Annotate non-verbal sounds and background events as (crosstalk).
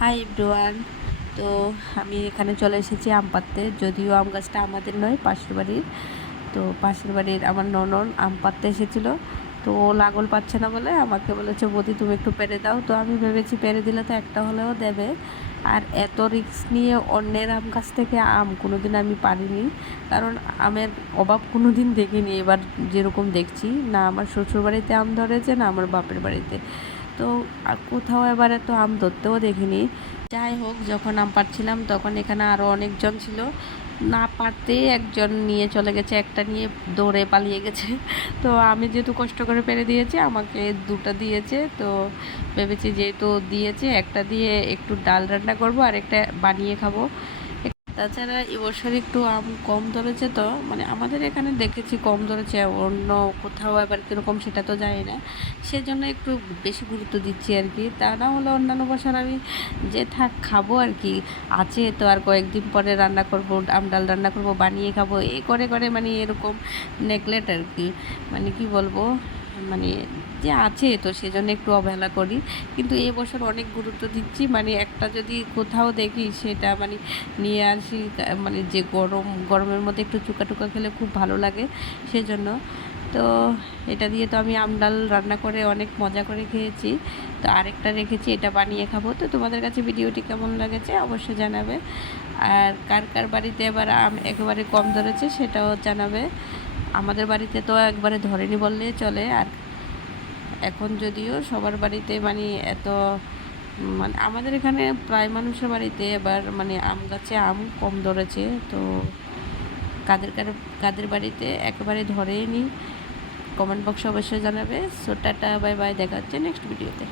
Hi everyone তো আমি এখানে চলে এসেছি আম পাততে যদিও আম গাছটা আমাদের নয়, পাশের বাড়ির। তো পাশের বাড়ির আমার ননন আম পাততে এসেছিল। তো ও লাগল পাচ্ছে না বলে আমাকে বলেছে, বৌদি, তুমি একটু পেরে দাও। তো আমি ভেবেছি পেরে দিলে তো একটা হলেও দেবে। আর এত রিস্ক নিয়ে অন্যের আম গাছ থেকে আম কোনো দিন আমি পারিনি। কারণ আমের অভাব কোনো দিন দেখিনি। এবার যেরকম দেখছি, না আমার শ্বশুর বাড়িতে আম ধরেছে, না আমার বাপের বাড়িতে। তো আর কোথাও এবার এত আম ধরতেও দেখিনি। যাই হোক, যখন আম পাড়ছিলাম তখন এখানে আরও অনেকজন ছিল। না পারতেই একজন নিয়ে চলে গেছে, একটা নিয়ে দৌড়ে পালিয়ে গেছে। (laughs) তো আমি যেহেতু কষ্ট করে পেরে দিয়েছি, আমাকে দুটো দিয়েছে। তো ভেবেছি যেহেতু দিয়েছে, একটা দিয়ে একটু ডাল রান্না করব আর একটা বানিয়ে খাব। তাছাড়া এবছর একটু আম কম ধরেছে তো মানে আমাদের এখানে দেখেছি কম ধরেছে, অন্য কোথাও আবার কীরকম সেটা তো জানি না। সেজন্য একটু বেশি গুরুত্ব দিচ্ছি আর কি। তা না হলে অন্যান্য বছর আমি যে থাক খাব আর কি, আছে তো আর কয়েকদিন পরে রান্না করব, আম ডাল রান্না করব, বানিয়ে খাব এই করে করে মানে এরকম নেকলেট আর কি। মানে কি বলব? মানে যে আছে, তো সেজন্য একটু অবহেলা করি। কিন্তু এ বছর অনেক গুরুত্ব দিচ্ছি। মানে একটা যদি কোথাও দেখি, সেটা মানে নিয়ে আসি মানে যে গরম, গরমের মধ্যে একটু চুকা টুকা খেলে খুব ভালো লাগে, সেজন্য। তো এটা দিয়ে তো আমি আমডাল রান্না করে অনেক মজা করে খেয়েছি। তো আরেকটা রেখেছি, এটা বানিয়ে খাব। তো তোমাদের কাছে ভিডিওটি কেমন লাগেছে অবশ্যই জানাবে। আর কার কার বাড়িতে এবার আম একেবারে কম ধরেছে, সেটাও জানাবে। আমাদের বাড়িতে তো একবারে ধরেনি বললেই চলে, আর এখন যদিও সবার বাড়িতে মানে এত মানে আমাদের এখানে প্রায় মানুষের বাড়িতে এবার মানে আম গাছে আম কম ধরেছে, তো কাদের কাদের বাড়িতে একেবারে ধরেই নি। কমেন্ট বক্সে অবশ্যই জানাবে। সো টাটা, বাই বাই, দেখা হচ্ছে নেক্সট ভিডিওতে